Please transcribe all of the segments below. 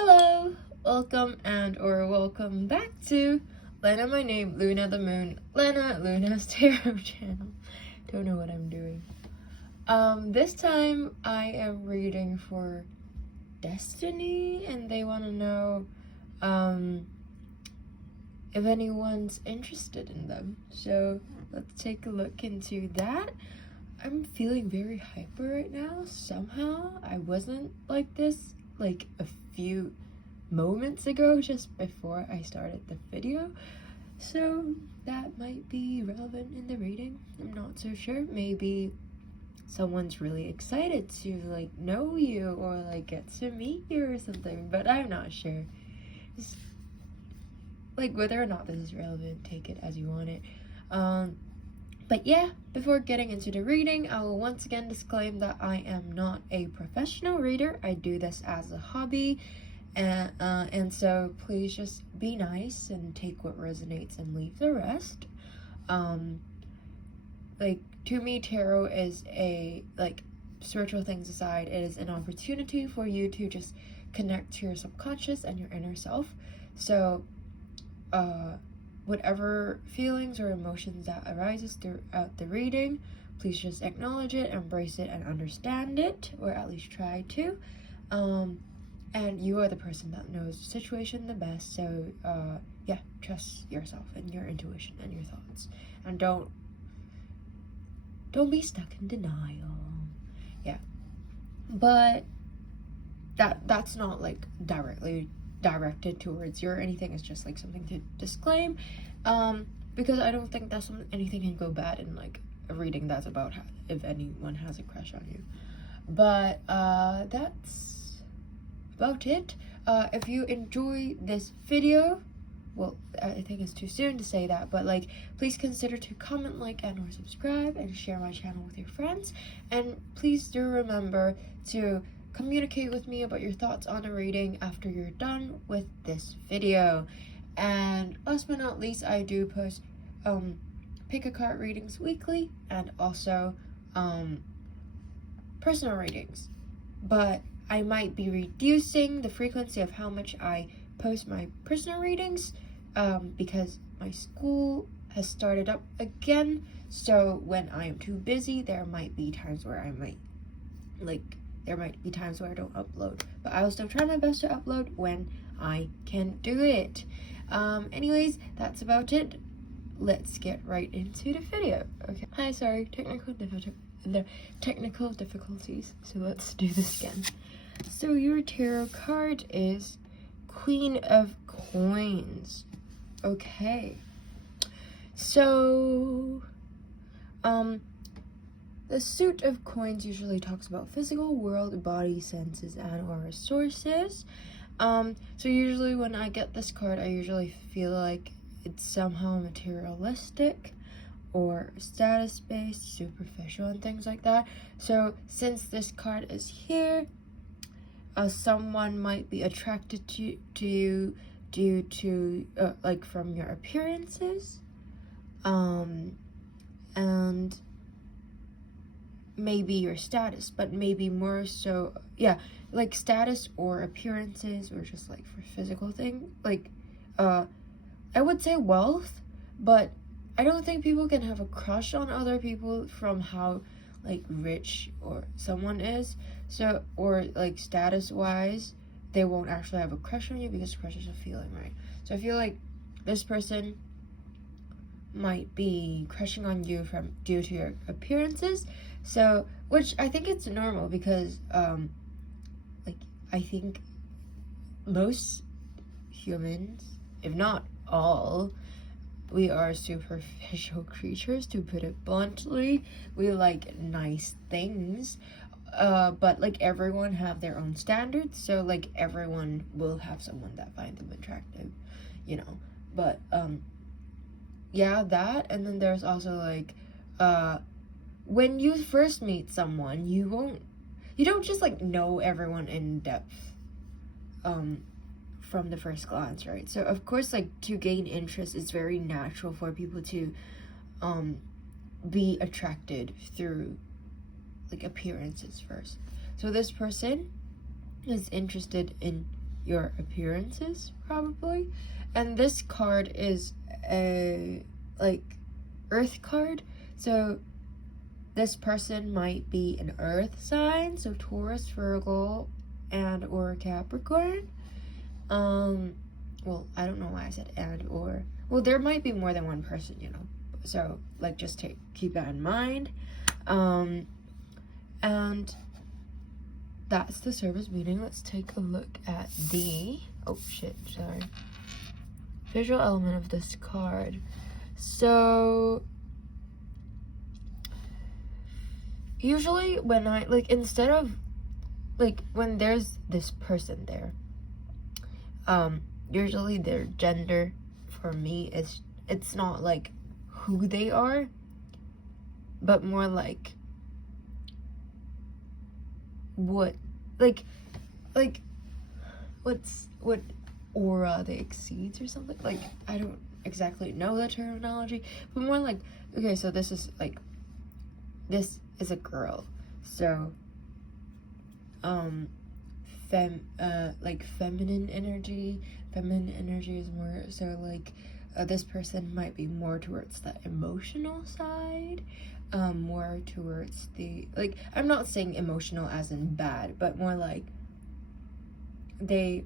Hello, welcome back to Lena, my name, Luna the Moon, Luna's Tarot channel. Don't know what I'm doing. This time I am reading for Destiny, and they want to know, if anyone's interested in them. So let's take a look into that. I'm feeling very hyper right now. Somehow I wasn't like this like a few moments ago, just before I started the video. So that might be relevant in the reading. I'm not so sure. Maybe someone's really excited to like know you or like get to meet you or something, but I'm not sure. Just, like, whether or not this is relevant, take it as you want it. But yeah, before getting into the reading, I will once again disclaim that I am not a professional reader. I do this as a hobby, and so please just be nice and take what resonates and leave the rest. Like, to me, tarot is a, like, spiritual things aside, it is an opportunity for you to just connect to your subconscious and your inner self. So, whatever feelings or emotions that arises throughout the reading, please just acknowledge it, embrace it, and understand it, or at least try to. And you are the person that knows the situation the best, so yeah, trust yourself and your intuition and your thoughts, and don't be stuck in denial. Yeah, but that's not like directly directed towards you or anything. It's just like something to disclaim, because I don't think that's anything can go bad in like a reading that's about if anyone has a crush on you. But that's about it. If you enjoy this video, well, I think it's too soon to say that, but like, please consider to comment, like, and or subscribe, and share my channel with your friends. And please do remember to communicate with me about your thoughts on a reading after you're done with this video. And last but not least, I do post pick a card readings weekly, and also personal readings, but I might be reducing the frequency of how much I post my personal readings, because my school has started up again. So when I am too busy, there might be times where I might don't upload, but I will still try my best to upload when I can do it. Anyways, that's about it. Let's get right into the video. Okay. Hi, sorry, technical difficulties. So let's do this again. So your tarot card is Queen of Coins. Okay. So, the suit of coins usually talks about physical world, body, senses, and or resources. So usually when I get this card, I usually feel like it's somehow materialistic or status-based, superficial, and things like that. So since this card is here, someone might be attracted to you due to like from your appearances, and maybe your status, but maybe more so, yeah, like status or appearances, or just like for physical thing, like I would say wealth, but I don't think people can have a crush on other people from how like rich or someone is. So, or like status wise, they won't actually have a crush on you, because crush is a feeling, right? So I feel like this person might be crushing on you due to your appearances. So, which I think it's normal, because like, I think most humans, if not all, we are superficial creatures, to put it bluntly. We like nice things, but like everyone have their own standards, so like everyone will have someone that finds them attractive, you know. But yeah, that, and then there's also like when you first meet someone, you don't just like know everyone in depth from the first glance, right? So of course, like, to gain interest, it's very natural for people to be attracted through like appearances first. So this person is interested in your appearances, probably. And this card is a, like, earth card. So this person might be an earth sign, so Taurus, Virgo, and or Capricorn. Well, I don't know why I said and or. Well, there might be more than one person, you know. So, like, just keep that in mind. And that's the service meeting. Let's take a look at the, oh shit, sorry, visual element of this card. So usually when I, like, instead of, like, when there's this person there, usually their gender for me is, it's not like who they are, but more like what aura they exceeds or something. Like, I don't exactly know the terminology, but more like, okay, so this is like, this is a girl, so like feminine energy is more so like, this person might be more towards the emotional side, more towards the, like, I'm not saying emotional as in bad, but more like they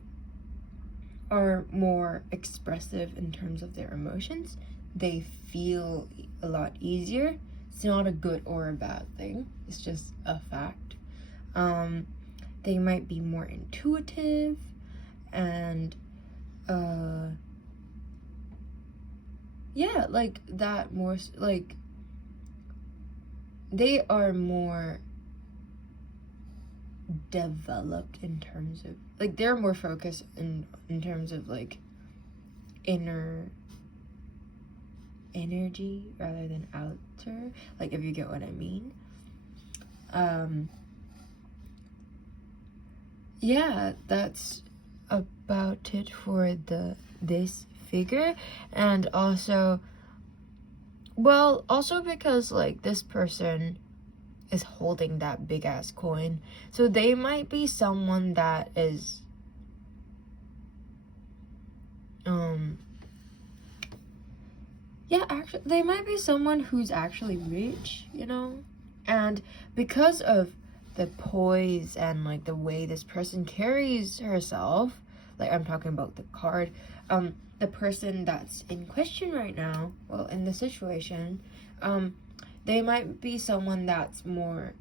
are more expressive in terms of their emotions. They feel a lot easier. It's not a good or a bad thing, it's just a fact. They might be more intuitive, and yeah, like that, more like they are more developed in terms of, like, they're more focused in terms of like inner energy rather than outer, like, if you get what I mean. Yeah, that's about it for this figure. And also, well, also because, like, this person is holding that big ass coin, so they might be someone that is yeah, actually they might be someone who's actually rich, you know. And because of the poise and, like, the way this person carries herself, like, I'm talking about the card, the person that's in question right now, well, in the situation, they might be someone that's more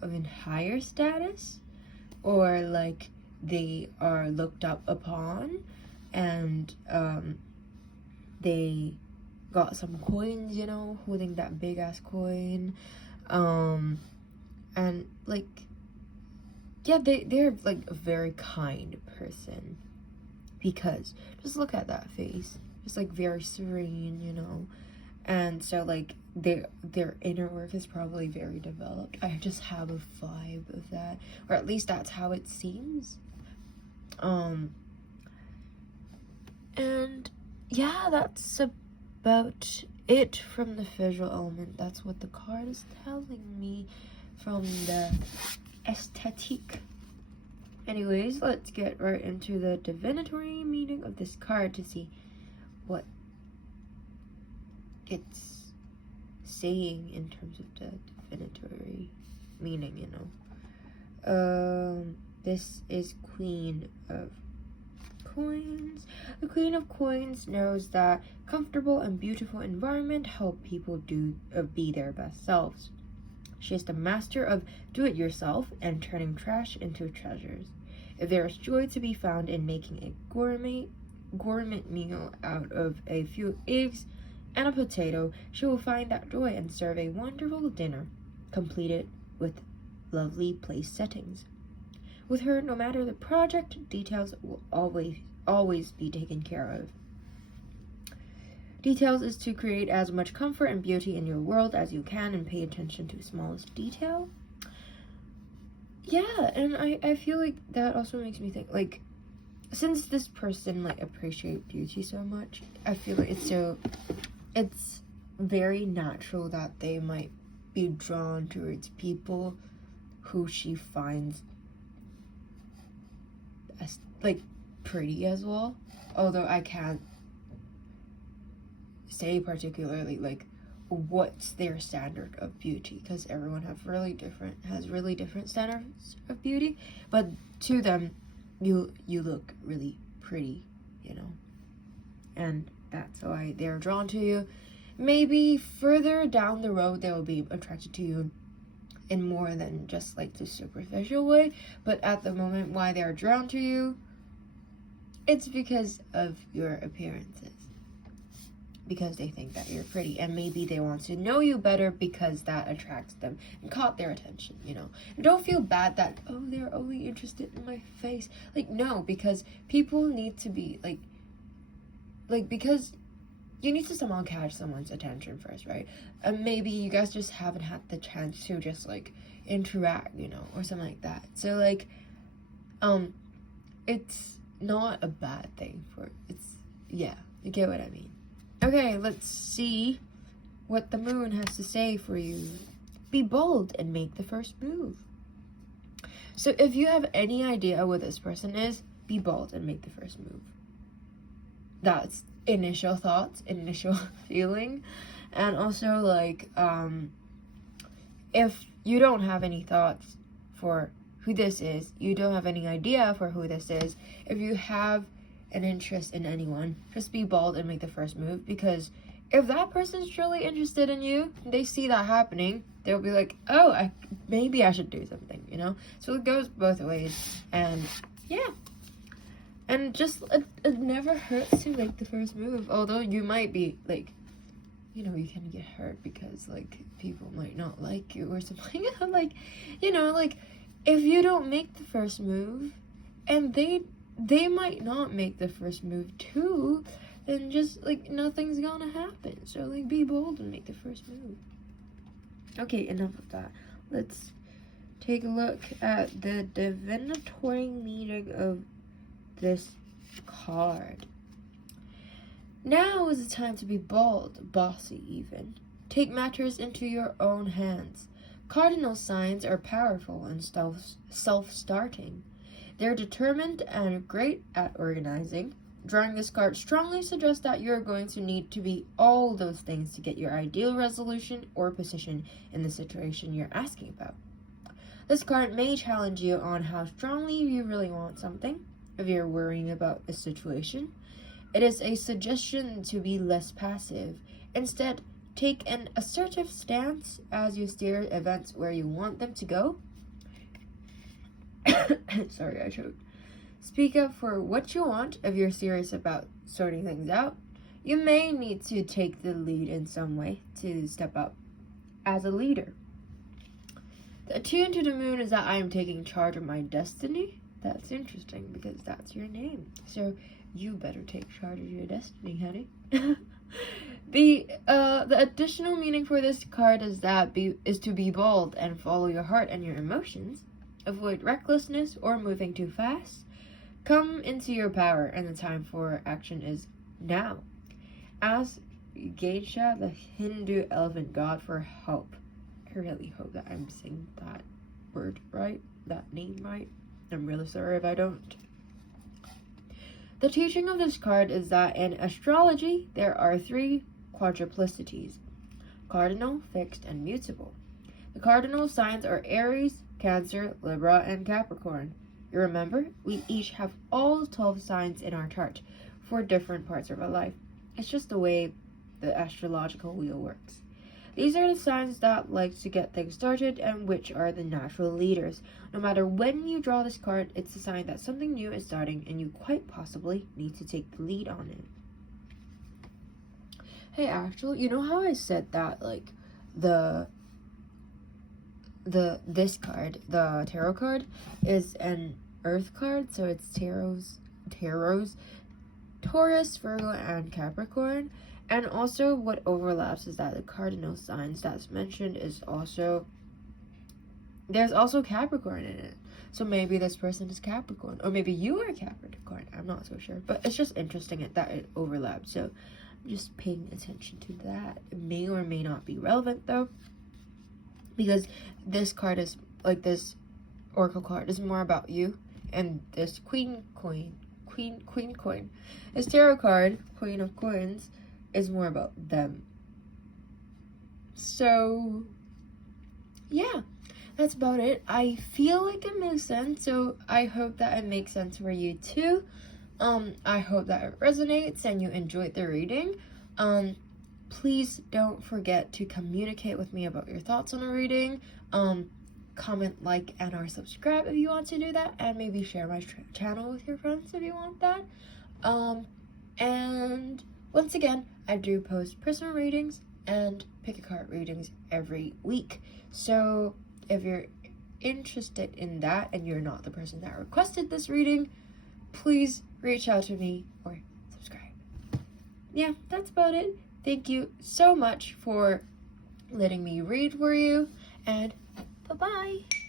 of a higher status, or like they are looked up upon, and they got some coins, you know, holding that big ass coin, and like, yeah, they're like a very kind person, because just look at that face, just like very serene, you know. And so, like, their inner work is probably very developed. I just have a vibe of that, or at least that's how it seems. And yeah, that's about it from the visual element. That's what the card is telling me from the aesthetic. Anyways, let's get right into the divinatory meaning of this card to see what it's saying in terms of the divinatory meaning, you know. This is Queen of Coins. The Queen of Coins knows that comfortable and beautiful environment help people be their best selves. She is the master of do-it-yourself and turning trash into treasures. If there is joy to be found in making a gourmet meal out of a few eggs and a potato, she will find that joy and serve a wonderful dinner, completed with lovely place settings. With her, no matter the project, details will always be taken care of. Details is to create as much comfort and beauty in your world as you can and pay attention to smallest detail. Yeah, and I feel like that also makes me think, like, since this person, like, appreciates beauty so much, I feel like it's very natural that they might be drawn towards people who she finds like pretty as well, although I can't say particularly like what's their standard of beauty, because everyone has really different standards of beauty, but to them you look really pretty, you know, and that's why they're drawn to you. Maybe further down the road they will be attracted to you in more than just like the superficial way, but at the moment why they're drawn to you, it's because of your appearances, because they think that you're pretty, and maybe they want to know you better because that attracts them and caught their attention, you know. And don't feel bad that, oh, they're only interested in my face. Like, no, because people need to be like because you need to somehow catch someone's attention first, right? And maybe you guys just haven't had the chance to just like interact, you know, or something like that. So like it's not a bad thing yeah, you get what I mean. Okay, let's see what the moon has to say for you. Be bold and make the first move. So if you have any idea what this person is, be bold and make the first move. That's initial thoughts, initial feeling. And also like if you don't have any thoughts for who this is, you don't have any idea for who this is, if you have an interest in anyone, just be bold and make the first move, because if that person's truly interested in you, they see that happening, they'll be like, oh, maybe I should do something, you know. So it goes both ways. And yeah, and just it never hurts to make the first move, although you might be like, you know, you can get hurt because like people might not like you or something. Like, you know, like if you don't make the first move and they might not make the first move too, then just like nothing's gonna happen. So like be bold and make the first move. Okay, enough of that. Let's take a look at the divinatory meaning of this card. Now is the time to be bold, bossy even. Take matters into your own hands. Cardinal signs are powerful and self-starting. They're determined and great at organizing. Drawing this card strongly suggests that you're going to need to be all those things to get your ideal resolution or position in the situation you're asking about. This card may challenge you on how strongly you really want something. If you're worrying about a situation, it is a suggestion to be less passive. Instead, take an assertive stance as you steer events where you want them to go. Sorry, I choked. Speak up for what you want if you're serious about sorting things out. You may need to take the lead in some way to step up as a leader. The attune to the moon is that I am taking charge of my destiny. That's interesting because that's your name. So you better take charge of your destiny, honey. The additional meaning for this card is to be bold and follow your heart and your emotions. Avoid recklessness or moving too fast. Come into your power, and the time for action is now. Ask Ganesha, the Hindu elephant god, for help. I really hope that I'm saying that word right, that name right. I'm really sorry if I don't. The teaching of this card is that in astrology, there are 3 quadruplicities: cardinal, fixed, and mutable. The cardinal signs are Aries, Cancer, Libra, and Capricorn. You remember, we each have all 12 signs in our chart for different parts of our life. It's just the way the astrological wheel works. These are the signs that like to get things started and which are the natural leaders. No matter when you draw this card, it's a sign that something new is starting and you quite possibly need to take the lead on it. Hey, actually, you know how I said that like this card, the tarot card, is an earth card, so it's tarots Taurus, Virgo, and Capricorn. And also what overlaps is that the cardinal signs that's mentioned is also, there's also Capricorn in it. So maybe this person is Capricorn, or maybe you are Capricorn. I'm not so sure, but it's just interesting that it overlaps. So I'm just paying attention to that. It may or may not be relevant though, because this card is like, this oracle card is more about you And this queen coin, this tarot card, Queen of Coins, is more about them. So, yeah, that's about it. I feel like it makes sense, so I hope that it makes sense for you too. I hope that it resonates and you enjoyed the reading. Please don't forget to communicate with me about your thoughts on the reading. Comment, like, and or subscribe if you want to do that, and maybe share my channel with your friends if you want that. And once again, I do post personal readings and pick a card readings every week. So if you're interested in that and you're not the person that requested this reading, please reach out to me or subscribe. Yeah, that's about it. Thank you so much for letting me read for you, and bye-bye.